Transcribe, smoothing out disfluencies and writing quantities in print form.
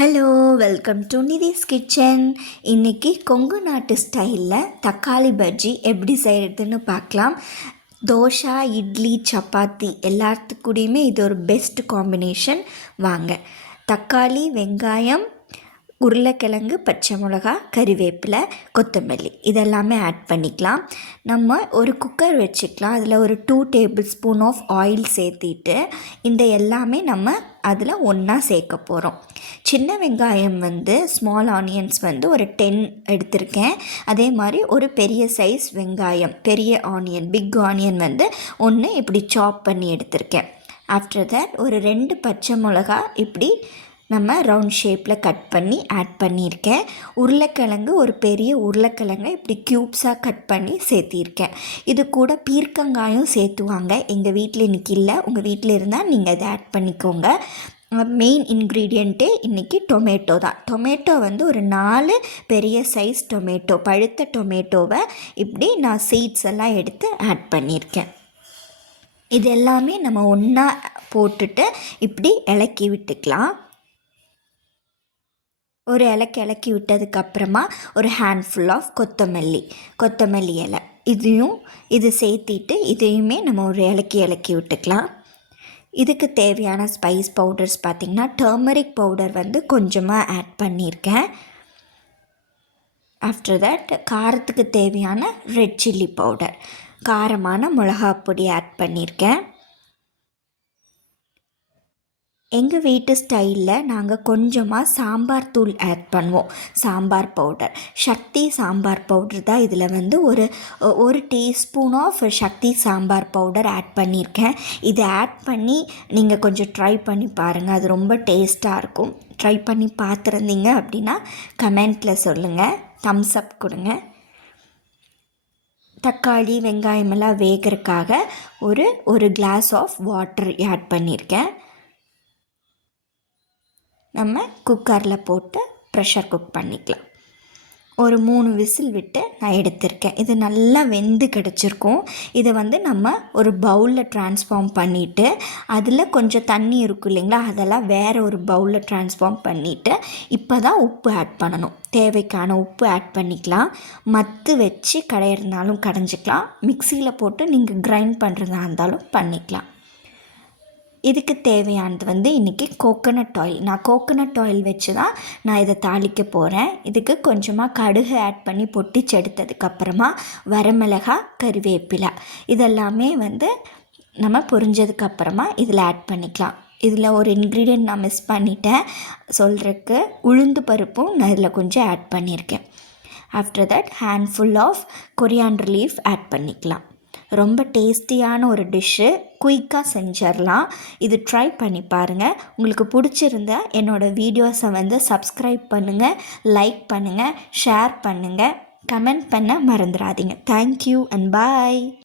Hello, welcome to Nithi's kitchen. இன்றைக்கி கொங்கு நாட்டு ஸ்டைலில் தக்காளி பஜ்ஜி எப்படி செய்கிறதுன்னு பார்க்கலாம். தோசை, இட்லி, சப்பாத்தி எல்லாத்துக்கூடையுமே இது ஒரு பெஸ்ட் காம்பினேஷன். வாங்க. தக்காளி, வெங்காயம், உருளைக்கிழங்கு, பச்சை மிளகா, கறிவேப்பிலை, கொத்தமல்லி இதெல்லாமே ஆட் பண்ணிக்கலாம். நம்ம ஒரு குக்கர் வச்சுக்கலாம். அதில் ஒரு 2 டேபிள் ஸ்பூன் ஆஃப் ஆயில் சேர்த்திட்டு இந்த எல்லாமே நம்ம அதில் ஒன்றா சேர்க்க போகிறோம். சின்ன வெங்காயம் ஸ்மால் ஆனியன்ஸ் ஒரு 10 எடுத்திருக்கேன். அதே மாதிரி ஒரு பெரிய சைஸ் வெங்காயம், பெரிய ஆனியன், பிக் ஆனியன் ஒன்று இப்படி சாப் பண்ணி எடுத்திருக்கேன். ஆஃப்டர் தட் ஒரு 2 பச்சை மிளகா இப்படி நம்ம ரவுண்ட் ஷேப்பில் கட் பண்ணி ஆட் பண்ணியிருக்கேன். உருளைக்கிழங்கு, ஒரு பெரிய உருளைக்கிழங்கை இப்படி க்யூப்ஸாக கட் பண்ணி சேர்த்திருக்கேன். இது கூட பீர்க்கங்காயும் சேர்த்துவாங்க. எங்கள் வீட்டில் இன்றைக்கி இல்லை, உங்கள் வீட்டில் இருந்தால் நீங்கள் இதை ஆட் பண்ணிக்கோங்க. மெயின் இன்க்ரீடியண்ட்டே இன்றைக்கி டொமேட்டோ தான். டொமேட்டோ ஒரு 4 பெரிய சைஸ் டொமேட்டோ, பழுத்த டொமேட்டோவை இப்படி நான் சீட்ஸ் எல்லாம் எடுத்து ஆட் பண்ணியிருக்கேன். இது எல்லாமே நம்ம ஒன்றா போட்டுட்டு இப்படி இலக்கி விட்டுக்கலாம். ஒரு இலக்கி விட்டதுக்கப்புறமா ஒரு ஹேண்ட்ஃபுல் ஆஃப் கொத்தமல்லி இலை இது சேர்த்திட்டு இதையுமே நம்ம ஒரு இலக்கி விட்டுக்கலாம். இதுக்கு தேவையான ஸ்பைஸ் பவுடர்ஸ் பார்த்திங்கன்னா டர்மரிக் பவுடர் கொஞ்சமாக ஆட் பண்ணியிருக்கேன். ஆஃப்டர் தட் காரத்துக்கு தேவையான ரெட் சில்லி பவுடர், காரமான மிளகாப்பொடி ஆட் பண்ணியிருக்கேன். எங்கள் வீட்டு ஸ்டைலில் நாங்கள் கொஞ்சமாக சாம்பார் தூள் ஆட் பண்ணுவோம். சாம்பார் பவுடர், சக்தி சாம்பார் பவுடர் தான் இதில் ஒரு teaspoon of Sakthi sambar powder add பண்ணியிருக்கேன். இதை ஆட் பண்ணி நீங்கள் கொஞ்சம் ட்ரை பண்ணி பாருங்கள். அது ரொம்ப டேஸ்ட்டாக இருக்கும். ட்ரை பண்ணி பார்த்துருந்தீங்க அப்படின்னா கமெண்ட்டில் சொல்லுங்கள், தம்ஸ் அப் கொடுங்க. தக்காளி, வெங்காயமெல்லாம் வேகிறதுக்காக ஒரு கிளாஸ் ஆஃப் வாட்டர் ஆட் பண்ணியிருக்கேன். நம்ம குக்கரில் போட்டு ப்ரெஷர் குக் பண்ணிக்கலாம். ஒரு 3 விசில் விட்டு நான் எடுத்திருக்கேன். இது நல்லா வெந்து கிடச்சிருக்கும். இதை நம்ம ஒரு பவுலில் ட்ரான்ஸ்ஃபார்ம் பண்ணிவிட்டு அதில் கொஞ்சம் தண்ணி இருக்கும் இல்லைங்களா, அதெல்லாம் வேறு ஒரு பவுலில் ட்ரான்ஸ்ஃபார்ம் பண்ணிவிட்டு இப்போ தான் உப்பு ஆட் பண்ணணும். தேவைக்கான உப்பு ஆட் பண்ணிக்கலாம். மத்து வச்சு கடையிறதுனாலும் கடைஞ்சிக்கலாம். மிக்சியில் போட்டு நீங்கள் கிரைண்ட் பண்ணுறதா இருந்தாலும் பண்ணிக்கலாம். இதுக்கு தேவையானது இன்றைக்கி கோகோனட் ஆயில். நான் கோகோனட் ஆயில் வச்சு தான் நான் இதை தாளிக்க போகிறேன். இதுக்கு கொஞ்சமாக கடுகு ஆட் பண்ணி பொட்டிச்சு எடுத்ததுக்கப்புறமா வரமிளகாய், கறிவேப்பிலை இதெல்லாமே நம்ம பொரிஞ்சதுக்கப்புறமா இதில் ஆட் பண்ணிக்கலாம். இதில் ஒரு இன்க்ரீடியன்ட் நான் மிஸ் பண்ணிட்டேன் சொல்கிறதுக்கு, உளுந்து பருப்பும் நான் இதில் கொஞ்சம் ஆட் பண்ணியிருக்கேன். After that handful of coriander leaf add பண்ணிக்கலாம். ரொம்ப டேஸ்டியான ஒரு டிஷ்ஷு, குயிக்காக செஞ்சிடலாம். இது ட்ரை பண்ணி பாருங்கள். உங்களுக்கு பிடிச்சிருந்தா என்னோடய வீடியோஸை சப்ஸ்கிரைப் பண்ணுங்கள், லைக் பண்ணுங்கள், ஷேர் பண்ணுங்கள், கமெண்ட் பண்ண மறந்துடாதீங்க. Thank you and bye.